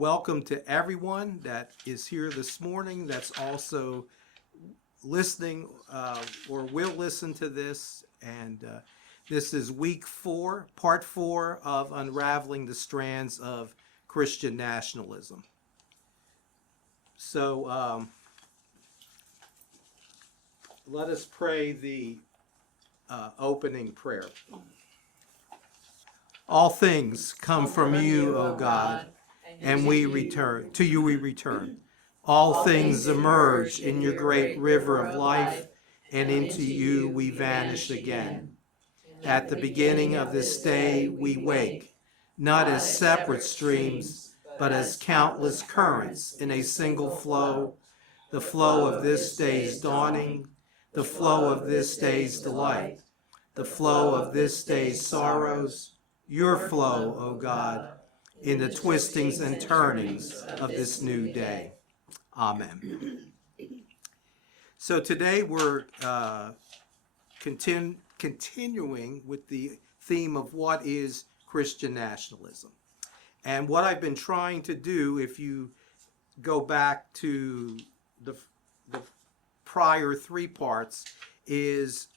Welcome to everyone that is here this morning that's also listening or will listen to this. And this is week 4, part 4 of Unraveling the Strands of Christian Nationalism. So let us pray the opening prayer. All things come from you, O God, and we return. To you we return. All things emerge in your great river of life, and into you we vanish again. At the beginning of this day we wake, not as separate streams, but as countless currents in a single flow, the flow of this day's dawning, the flow of this day's delight, the flow of this day's sorrows, your flow, O God, in the twistings and turnings of this new day. Amen. So today we're continuing with the theme of what is Christian nationalism. And what I've been trying to do, if you go back to the prior 3 parts, is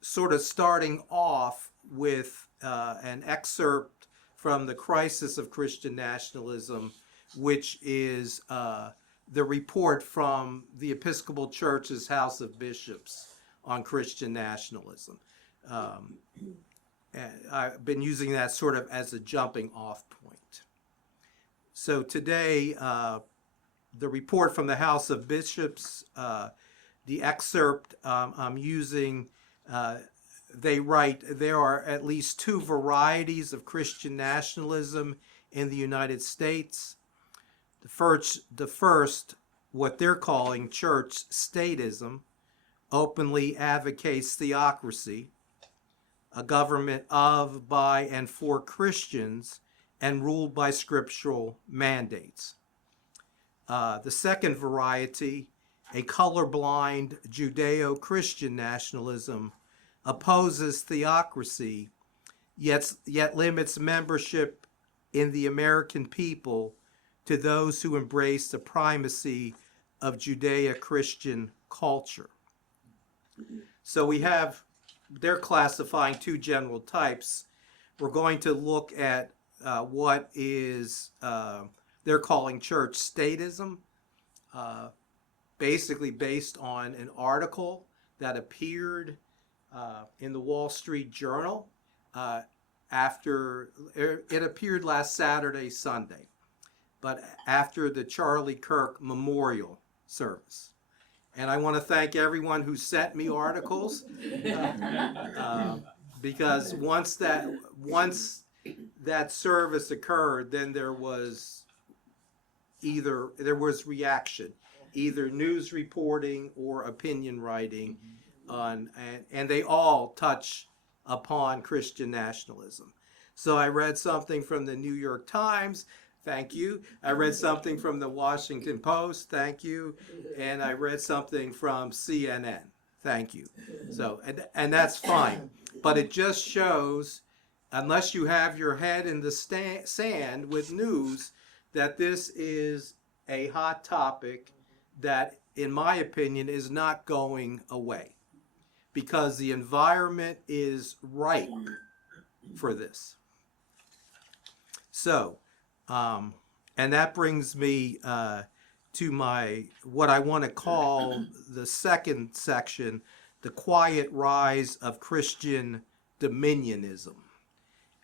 sort of starting off with an excerpt from the Crisis of Christian Nationalism, which is the report from the Episcopal Church's House of Bishops on Christian nationalism. And I've been using that sort of as a jumping off point. So today, the report from the House of Bishops, the excerpt I'm using, they write, there are at least 2 varieties of Christian nationalism in the United States. The first, what they're calling church statism, openly advocates theocracy, a government of, by, and for Christians, and ruled by scriptural mandates. The second variety, a colorblind Judeo-Christian nationalism, opposes theocracy, yet limits membership in the American people to those who embrace the primacy of Judeo-Christian culture. So they're classifying 2 general types. We're going to look at what is, they're calling church statism, basically based on an article that appeared in the Wall Street Journal after, it appeared last Saturday, Sunday, but after the Charlie Kirk Memorial service. And I want to thank everyone who sent me articles because once that service occurred, then there was reaction, either news reporting or opinion writing on, and they all touch upon Christian nationalism. So I read something from the New York Times. Thank you. I read something from the Washington Post. Thank you. And I read something from CNN. Thank you. So, and that's fine. But it just shows, unless you have your head in the sand with news, that this is a hot topic that, in my opinion, is not going away, because the environment is ripe for this. So, and that brings me to what I want to call the second section, the quiet rise of Christian dominionism.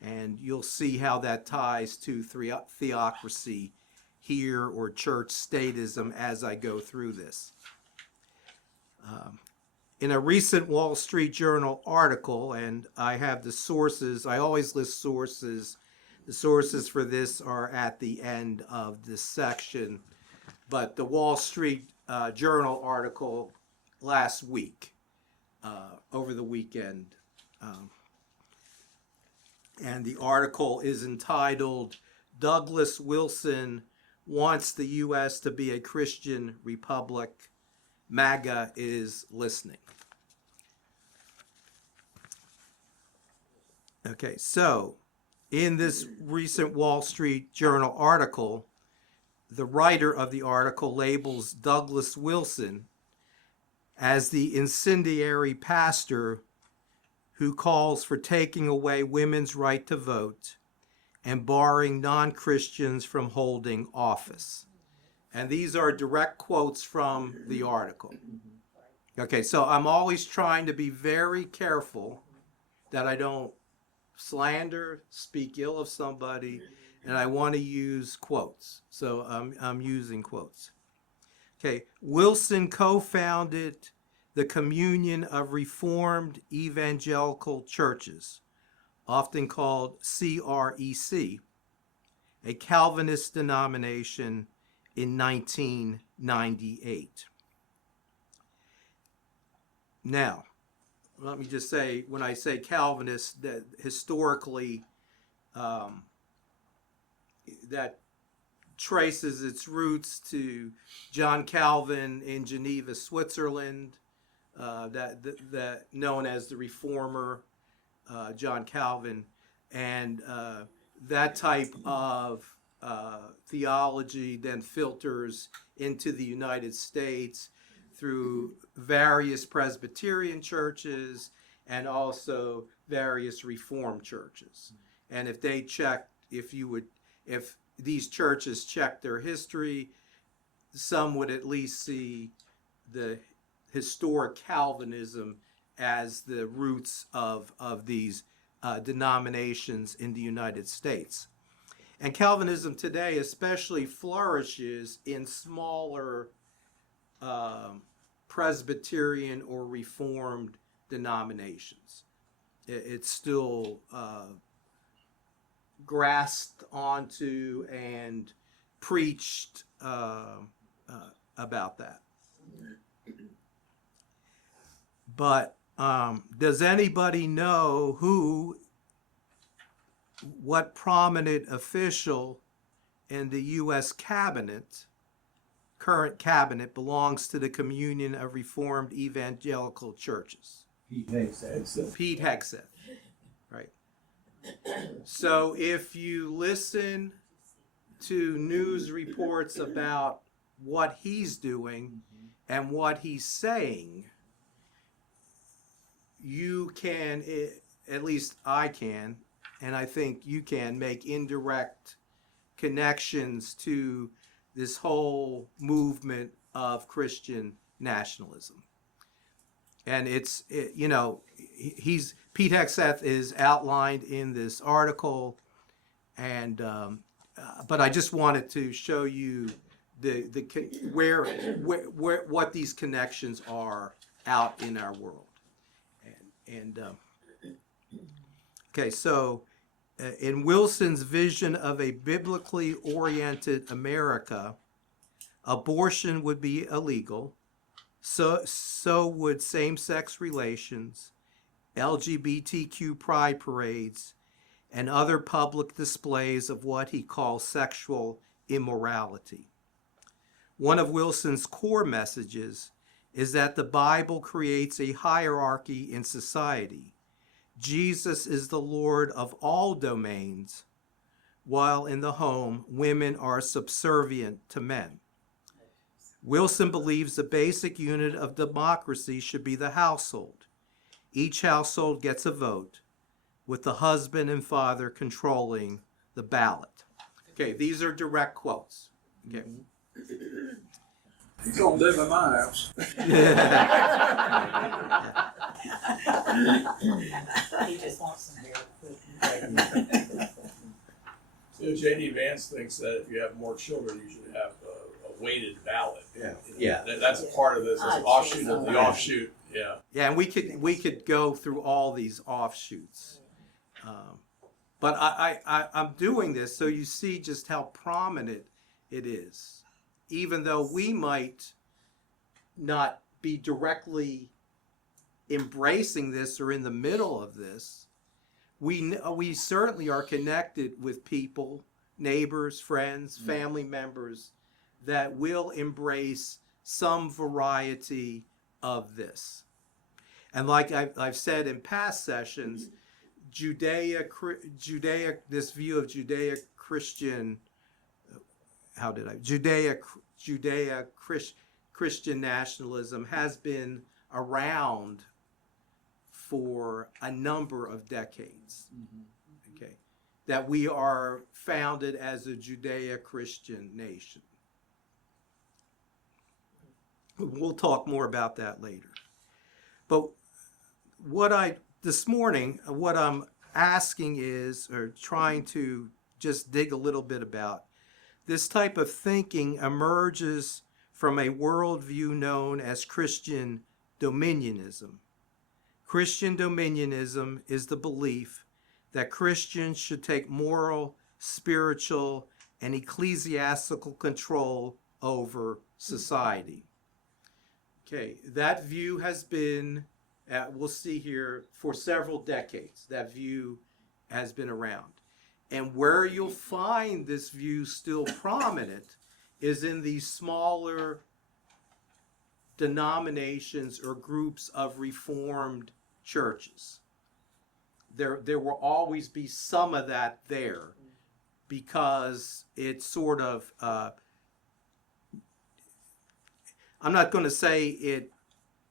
And you'll see how that ties to theocracy here, or church statism, as I go through this. In a recent Wall Street Journal article, and I have the sources, I always list sources. The sources for this are at the end of this section, but the Wall Street Journal article last week, over the weekend, and the article is entitled, "Douglas Wilson Wants the U.S. to be a Christian Republic. MAGA is listening." Okay, so in this recent Wall Street Journal article, the writer of the article labels Douglas Wilson as the incendiary pastor who calls for taking away women's right to vote and barring non-Christians from holding office. And these are direct quotes from the article. Okay, so I'm always trying to be very careful that I don't slander, speak ill of somebody, and I want to use quotes. So I'm using quotes. Okay, Wilson co-founded the Communion of Reformed Evangelical Churches, often called CREC, a Calvinist denomination, in 1998. Now, let me just say, when I say Calvinist, that historically, that traces its roots to John Calvin in Geneva, Switzerland, that known as the Reformer, John Calvin, and that type of theology then filters into the United States through various Presbyterian churches and also various Reformed churches. And if these churches check their history, some would at least see the historic Calvinism as the roots of these denominations in the United States. And Calvinism today especially flourishes in smaller Presbyterian or Reformed denominations. It's still grasped onto and preached about that. But does anybody know what prominent official in the U.S. cabinet, current cabinet, belongs to the Communion of Reformed Evangelical Churches? Pete Hegseth. Pete Hegseth, right. So if you listen to news reports about what he's doing and what he's saying, you can, at least I can, and I think you can, make indirect connections to this whole movement of Christian nationalism. And Pete Hegseth is outlined in this article, and but I just wanted to show you what these connections are out in our world. Okay, so in Wilson's vision of a biblically oriented America, abortion would be illegal, so would same-sex relations, LGBTQ pride parades, and other public displays of what he calls sexual immorality. One of Wilson's core messages is that the Bible creates a hierarchy in society. Jesus is the Lord of all domains, while in the home, women are subservient to men. Wilson believes the basic unit of democracy should be the household. Each household gets a vote, with the husband and father controlling the ballot. Okay, these are direct quotes. Okay. He's gonna live in my house. He just wants some beer. So J.D. Vance thinks that if you have more children, you should have a weighted ballot. Yeah. That's a part of this. It's an offshoot of the offshoot. Yeah. Yeah, and we could go through all these offshoots. But I'm doing this so you see just how prominent it is. Even though we might not be directly embracing this or in the middle of this, we certainly are connected with people, neighbors, friends, family members that will embrace some variety of this. And like I've said in past sessions, this view of Judeo-Christian, Christian nationalism has been around for a number of decades. Okay, that we are founded as a Judeo-Christian nation. We'll talk more about that later. But this morning, what I'm asking is, or trying to just dig a little bit about, this type of thinking emerges from a worldview known as Christian dominionism. Christian dominionism is the belief that Christians should take moral, spiritual, and ecclesiastical control over society. Okay, that view has been, we'll see here, for several decades. That view has been around. And where you'll find this view still prominent is in these smaller denominations or groups of Reformed churches. There will always be some of that there, because it's sort of, I'm not going to say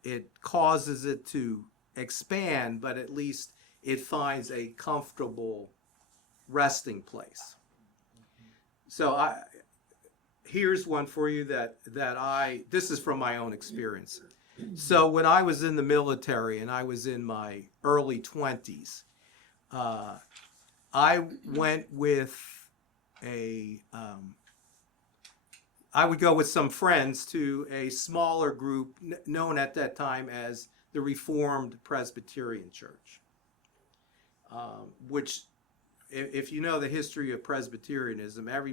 it causes it to expand, but at least it finds a comfortable resting place. So here's one for you this is from my own experience. So when I was in the military and I was in my early 20s, I went with I would go with some friends to a smaller group known at that time as the Reformed Presbyterian Church, which, if you know the history of Presbyterianism, if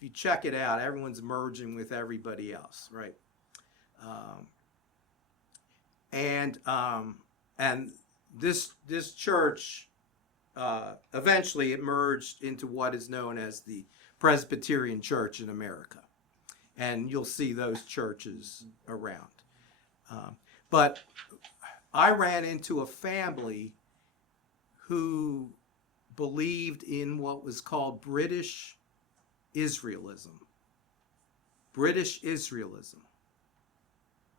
you check it out, everyone's merging with everybody else, right? And this church, eventually it merged into what is known as the Presbyterian Church in America. And you'll see those churches around. But I ran into a family who believed in what was called British Israelism. British Israelism.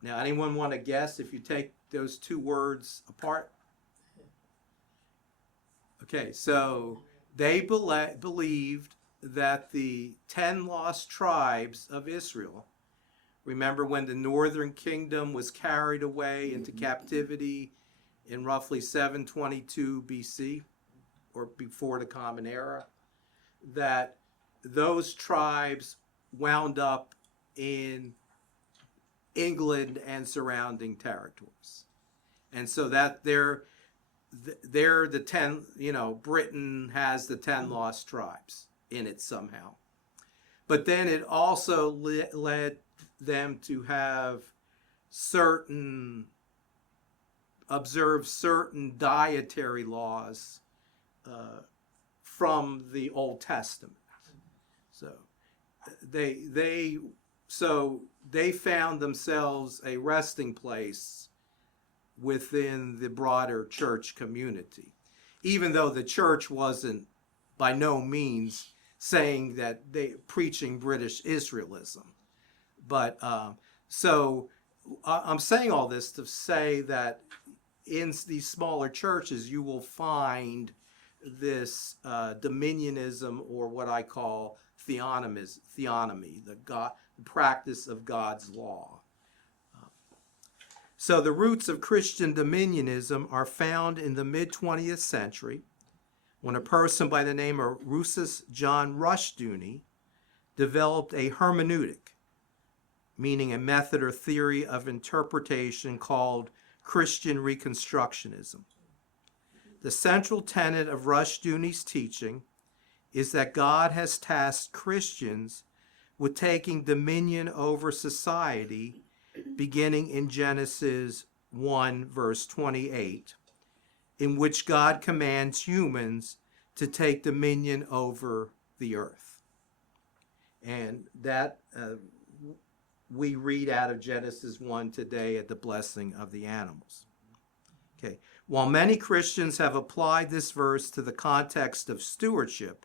Now, anyone want to guess if you take those two words apart? Okay, so they believed that the 10 lost tribes of Israel, remember when the northern kingdom was carried away into captivity in roughly 722 BC, or before the Common Era, that those tribes wound up in England and surrounding territories. And so that they're the 10, Britain has the 10 lost tribes in it somehow. But then it also led them to have observe certain dietary laws from the Old Testament. So they found themselves a resting place within the broader church community, even though the church wasn't by no means saying that they preaching British Israelism. But so I'm saying all this to say that in these smaller churches you will find this dominionism, or what I call theonomy, the practice of God's law. So the roots of Christian dominionism are found in the mid-20th century, when a person by the name of Russus John Rushdoony developed a hermeneutic, meaning a method or theory of interpretation called Christian Reconstructionism. The central tenet of Rushdoony's teaching is that God has tasked Christians with taking dominion over society, beginning in Genesis 1, verse 28, in which God commands humans to take dominion over the earth. And that we read out of Genesis 1 today at the blessing of the animals. Okay, While many Christians have applied this verse to the context of stewardship,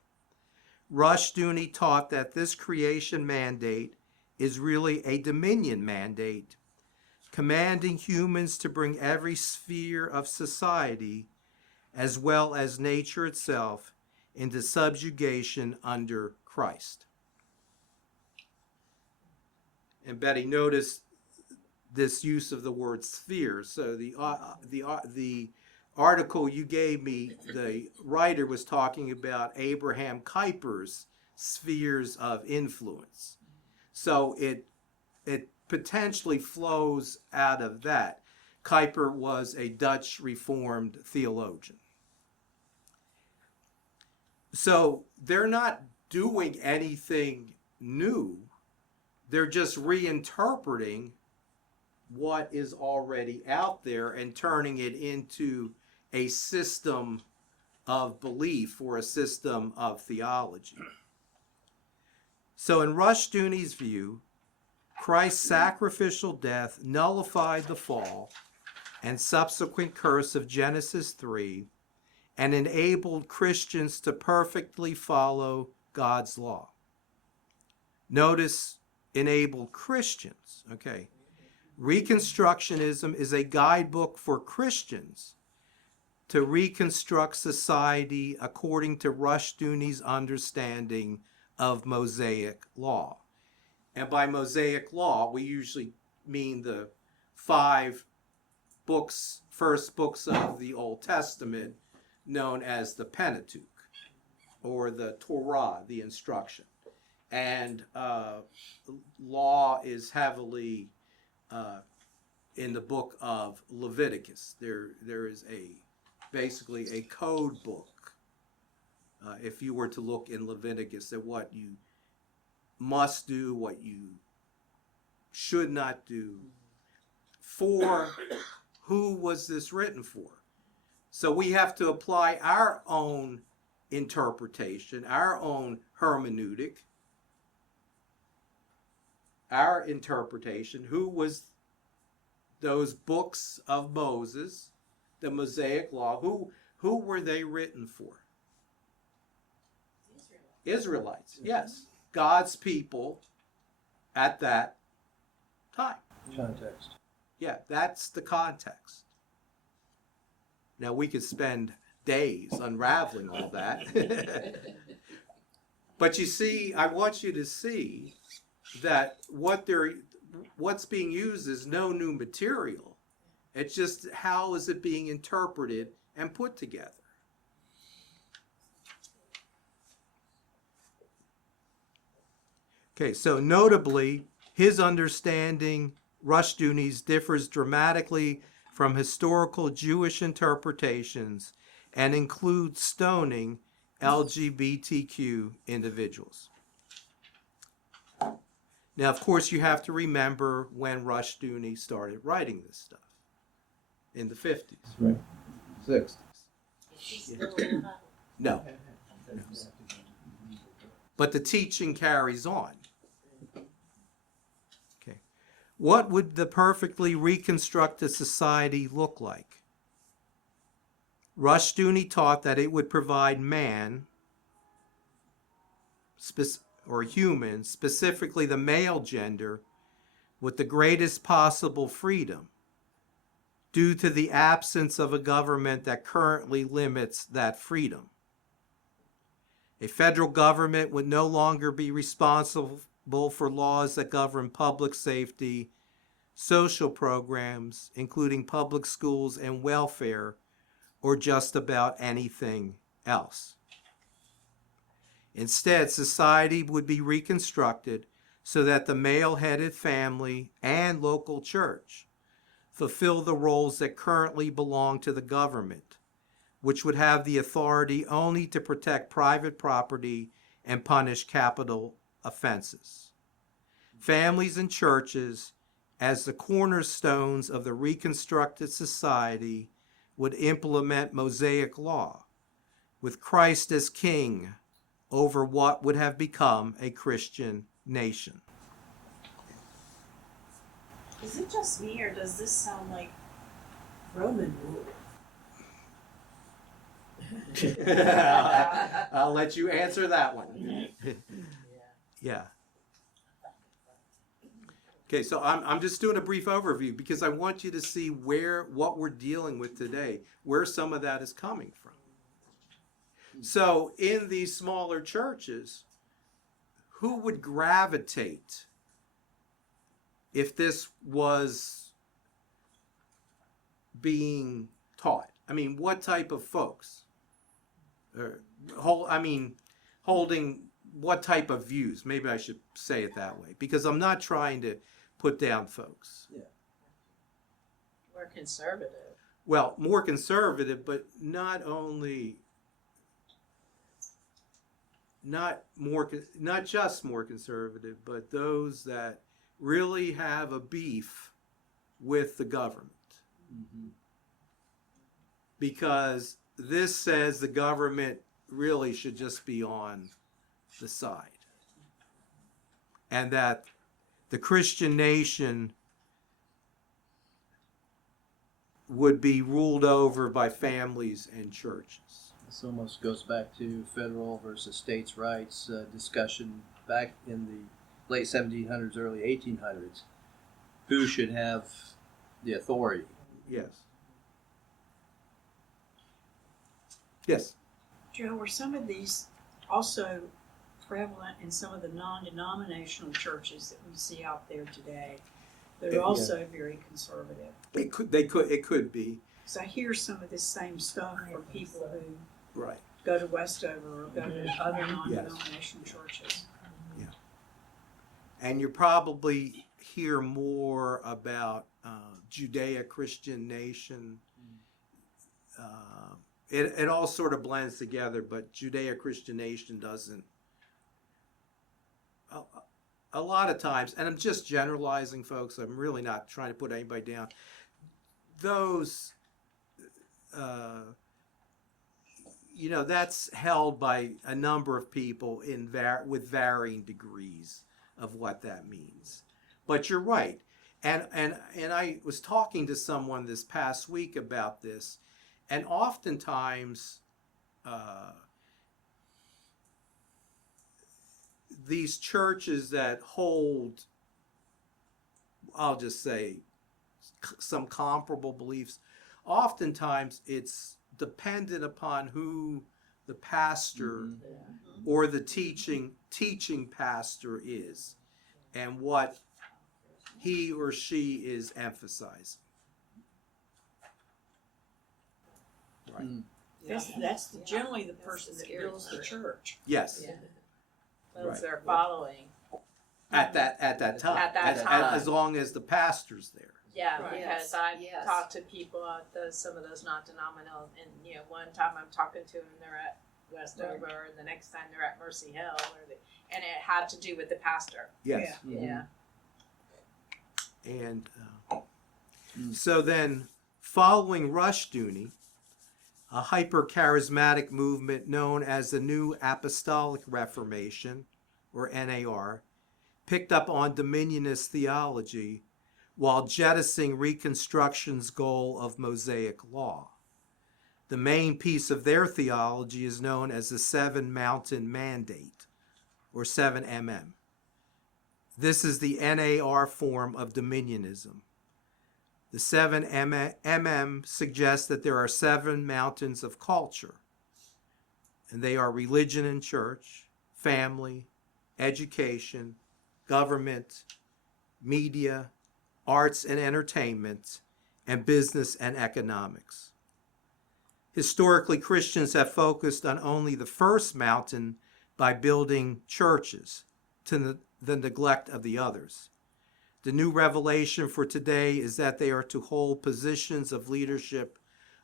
Rushdoony taught that this creation mandate is really a dominion mandate, commanding humans to bring every sphere of society, as well as nature itself, into subjugation under Christ. And Betty, notice this use of the word sphere. So the article you gave me, the writer was talking about Abraham Kuyper's spheres of influence. So it potentially flows out of that. Kuyper was a Dutch Reformed theologian. So they're not doing anything new. They're just reinterpreting what is already out there and turning it into a system of belief or a system of theology. So in Rushdoony's view, Christ's sacrificial death nullified the fall and subsequent curse of Genesis 3 and enabled Christians to perfectly follow God's law. Notice, enabled Christians, okay? Reconstructionism is a guidebook for Christians to reconstruct society according to Rushdoony's understanding of Mosaic law. And by Mosaic law, we usually mean the 5 books, first books of the Old Testament, known as the Pentateuch, or the Torah, the instruction. And law is heavily in the book of Leviticus. There is basically a code book, if you were to look in Leviticus at what you must do, what you should not do. For who was this written for? So we have to apply our own interpretation, our own hermeneutic, our interpretation. Who was those books of Moses, the Mosaic law? Who were they written for? Israelites, yes. God's people at that time. Context. Yeah, that's the context. Now we could spend days unraveling all that. But you see, I want you to see that what's being used is no new material. It's just how is it being interpreted and put together. Okay, so notably, his understanding, Rushdoony's, differs dramatically from historical Jewish interpretations and includes stoning LGBTQ individuals. Now, of course, you have to remember when Rushdoony started writing this stuff, in the 50s, right? 60s. Is he still alive? No, but the teaching carries on. Okay, what would the perfectly reconstructed society look like? Rushdoony taught that it would provide man, or humans, specifically the male gender, with the greatest possible freedom due to the absence of a government that currently limits that freedom. A federal government would no longer be responsible for laws that govern public safety, social programs, including public schools and welfare, or just about anything else. Instead, society would be reconstructed so that the male-headed family and local church fulfill the roles that currently belong to the government, which would have the authority only to protect private property and punish capital offenses. Families and churches, as the cornerstones of the reconstructed society, would implement Mosaic law, with Christ as king over what would have become a Christian nation. Is it just me, or does this sound like Roman rule? I'll let you answer that one. Yeah. Okay, so I'm just doing a brief overview because I want you to see what we're dealing with today, where some of that is coming from. So in these smaller churches, who would gravitate if this was being taught? I mean, what type of folks? Holding what type of views? Maybe I should say it that way, because I'm not trying to put down folks. We're conservative. Well, more conservative, but not just more conservative, but those that really have a beef with the government. Because this says the government really should just be on the side. And that the Christian nation would be ruled over by families and churches. This almost goes back to federal versus states' rights discussion back in the late 1700s, early 1800s. Who should have the authority? Yes. Yes. Joe, were some of these also prevalent in some of the non-denominational churches that we see out there today that are also very conservative? It could be. So I hear some of this same stuff from people who Right. go to Westover or go to other non-denominational churches. And you probably hear more about Judeo-Christian nation. It all sort of blends together, but Judeo-Christian nation doesn't. A lot of times, and I'm just generalizing, folks, I'm really not trying to put anybody down. Those, that's held by a number of people with varying degrees of what that means. But you're right. And I was talking to someone this past week about this, and oftentimes these churches that hold, I'll just say, some comparable beliefs, oftentimes it's dependent upon who the pastor or the teaching pastor is and what he or she is emphasizing. Right. That's generally the person that builds the church. Yes. Those Right. they're following. At that time. At that time. As long as the pastor's there. Yeah, Right. because I've talked to people at some of those non-denominational, and one time I'm talking to them, they're at Westover, and the next time they're at Mercy Hill, and it had to do with the pastor. Yes. Yeah. And so then, following Rushdoony, a hyper-charismatic movement known as the New Apostolic Reformation, or NAR, picked up on dominionist theology while jettisoning Reconstruction's goal of Mosaic law. The main piece of their theology is known as the Seven Mountain Mandate, or 7MM. This is the NAR form of dominionism. The 7MM suggests that there are 7 mountains of culture, and they are religion and church, family, education, government, media, arts and entertainment, and business and economics. Historically, Christians have focused on only the first mountain by building churches to the neglect of the others. The new revelation for today is that they are to hold positions of leadership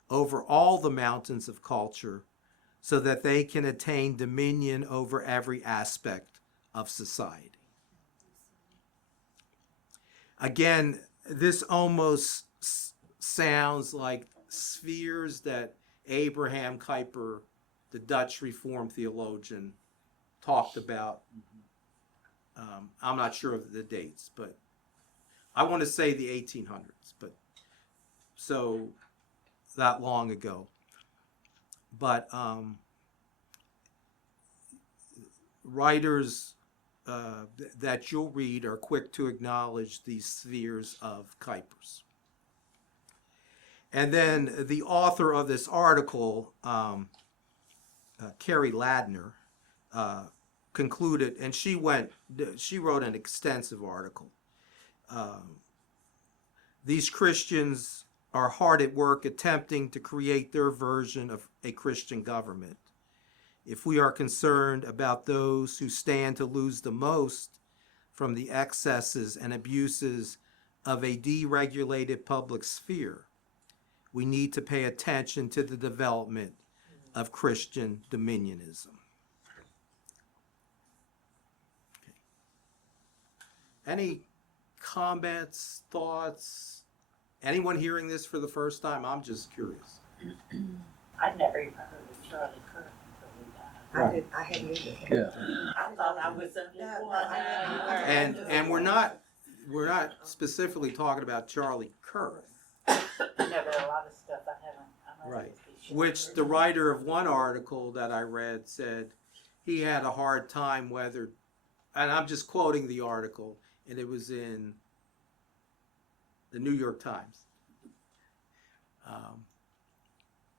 over all the mountains of culture so that they can attain dominion over every aspect of society. Again, this almost sounds like spheres that Abraham Kuyper, the Dutch Reformed theologian, talked about. I'm not sure of the dates, but I want to say the 1800s, but so that long ago. but writers that you'll read are quick to acknowledge these spheres of Kuiper's. And then the author of this article, Carrie Ladner, concluded, and she wrote an extensive article. These Christians are hard at work attempting to create their version of a Christian government. If we are concerned about those who stand to lose the most from the excesses and abuses of a deregulated public sphere, we need to pay attention to the development of Christian dominionism. Okay. Any comments, thoughts? Anyone hearing this for the first time? I'm just curious. I'd never even heard of Charlie Kirk until he died. I hadn't either. Yeah. I thought I was the only one. And we're not specifically talking about Charlie Kirk, I know there are a lot of stuff I haven't. right? Which the writer of one article that I read said he had a hard time whether, and I'm just quoting the article, and it was in the New York Times,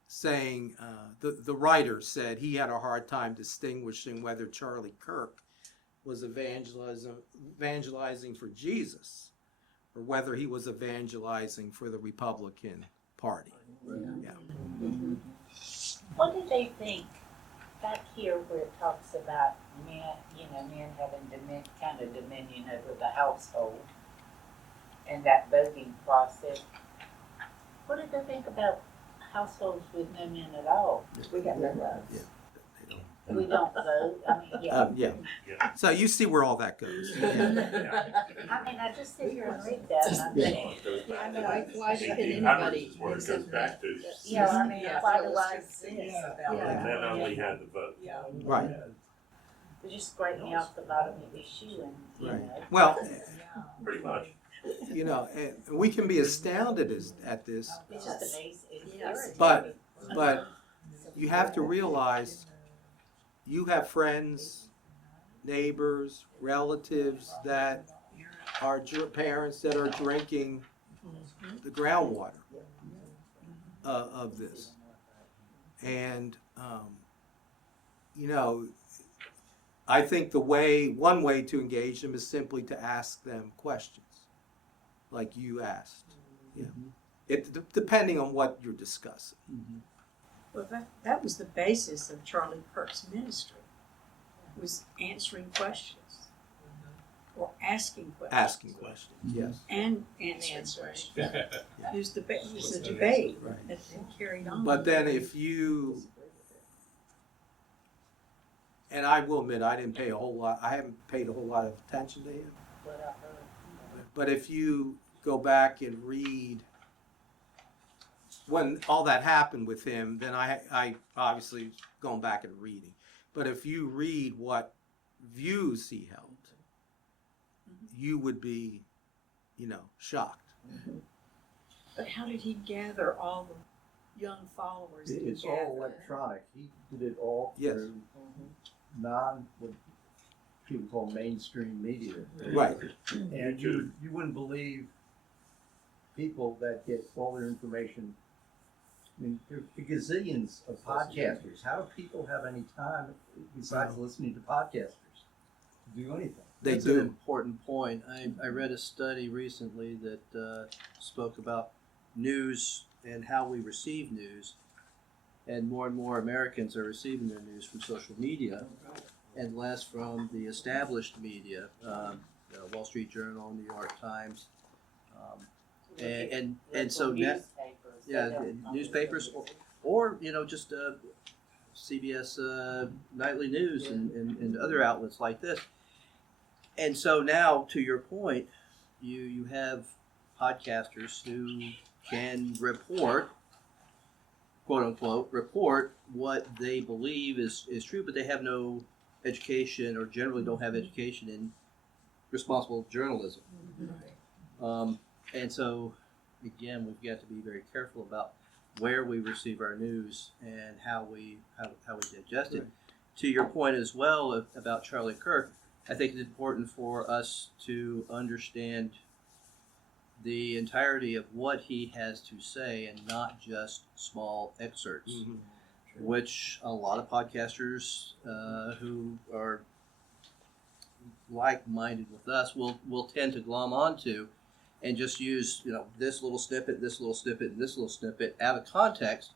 saying the writer said he had a hard time distinguishing whether Charlie Kirk was evangelizing for Jesus or whether he was evangelizing for the Republican Party. Yeah. What do they think back here where it talks about men, men having kind of dominion over the household and that voting process? What do they think about households with no men at all? We got no votes. We don't vote. I mean, yeah. Yeah. So you see where all that goes. Yeah. I mean, I just sit here and read that and I'm thinking, I know, why should 1800s anybody is where it goes back to. I mean, why do I exist? And then only had the vote. Right. It just scraped me off the bottom of the shoe and, Right. Well, Pretty much. and we can be astounded at this, It's just amazing. It's Yes. irritating. but you have to realize you have friends, neighbors, relatives that are parents that are drinking the groundwater of this. And, I think one way to engage them is simply to ask them questions, like you asked. Depending on what you're discussing. Well, that was the basis of Charlie Kirk's ministry, was answering questions. Or asking questions. Asking questions, yes. And answering questions. It was a debate Right. that carried on. But then and I will admit, I haven't paid a whole lot of attention to him. What I heard. But if you go back and read when all that happened with him, then I obviously going back and reading. But if you read what views he held, you would be, shocked. But how did he gather all the young followers that he It's all gathered? electronic. He did it all Yes. through what people call mainstream media. Right. And you wouldn't believe people that get all their information. I mean, there are gazillions of podcasters. How do people have any time besides listening to podcasters to do anything? They That's do. an important point. I read a study recently that spoke about news and how we receive news. And more Americans are receiving their news from social media and less from the established media, Wall Street Journal, New York Times. And so now, newspapers or just CBS nightly news and other outlets like this. And so now, to your point, you have podcasters who can report, quote unquote, report what they believe is true, but they have no education or generally don't have education in responsible journalism. And so, again, we've got to be very careful about where we receive our news and how we digest it. To your point as well about Charlie Kirk, I think it's important for us to understand the entirety of what he has to say and not just small excerpts, which a lot of podcasters who are like-minded with us will tend to glom onto and just use this little snippet, this little snippet, and this little snippet out of context,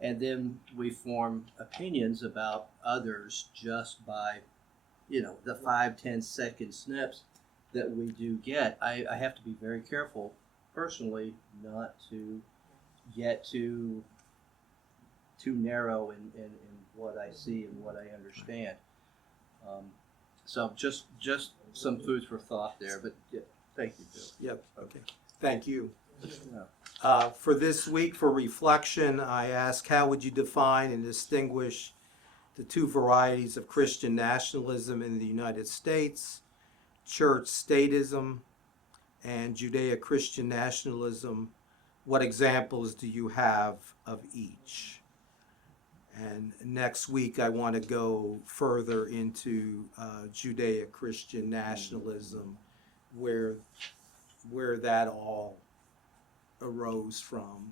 and then we form opinions about others just by the 5-10 second snips that we do get. I have to be very careful personally not to get too narrow in what I see and what I understand. So just some food for thought there, but yeah, thank you, Joe. Yep, okay. Thank you. Yeah. For this week, for reflection, I ask, how would you define and distinguish the two varieties of Christian nationalism in the United States, church statism and Judeo-Christian nationalism? What examples do you have of each? And next week, I want to go further into Judeo-Christian nationalism, where that all arose from,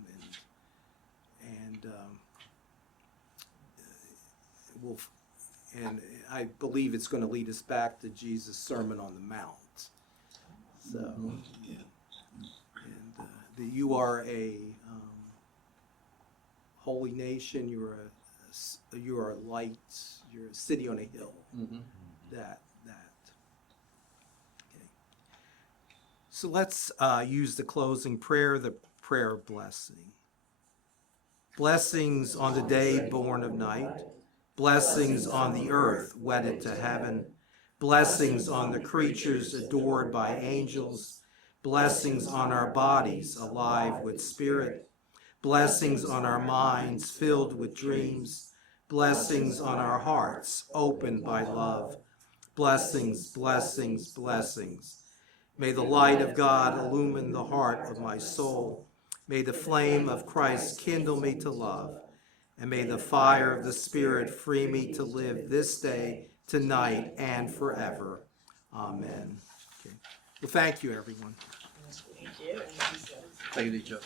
and I believe it's going to lead us back to Jesus' Sermon on the Mount. So, and you are a holy nation. You are a light. You're a city on a hill. That. Okay. So let's use the closing prayer, the prayer of blessing. Blessings on the day born of night. Blessings on the earth wedded to heaven. Blessings on the creatures adored by angels. Blessings on our bodies alive with spirit. Blessings on our minds filled with dreams. Blessings on our hearts opened by love. Blessings, blessings, blessings. May the light of God illumine the heart of my soul. May the flame of Christ kindle me to love. And may the fire of the Spirit free me to live this day, tonight, and forever. Amen. Okay. Well, thank you, everyone. Thank you. Thank you, Joe.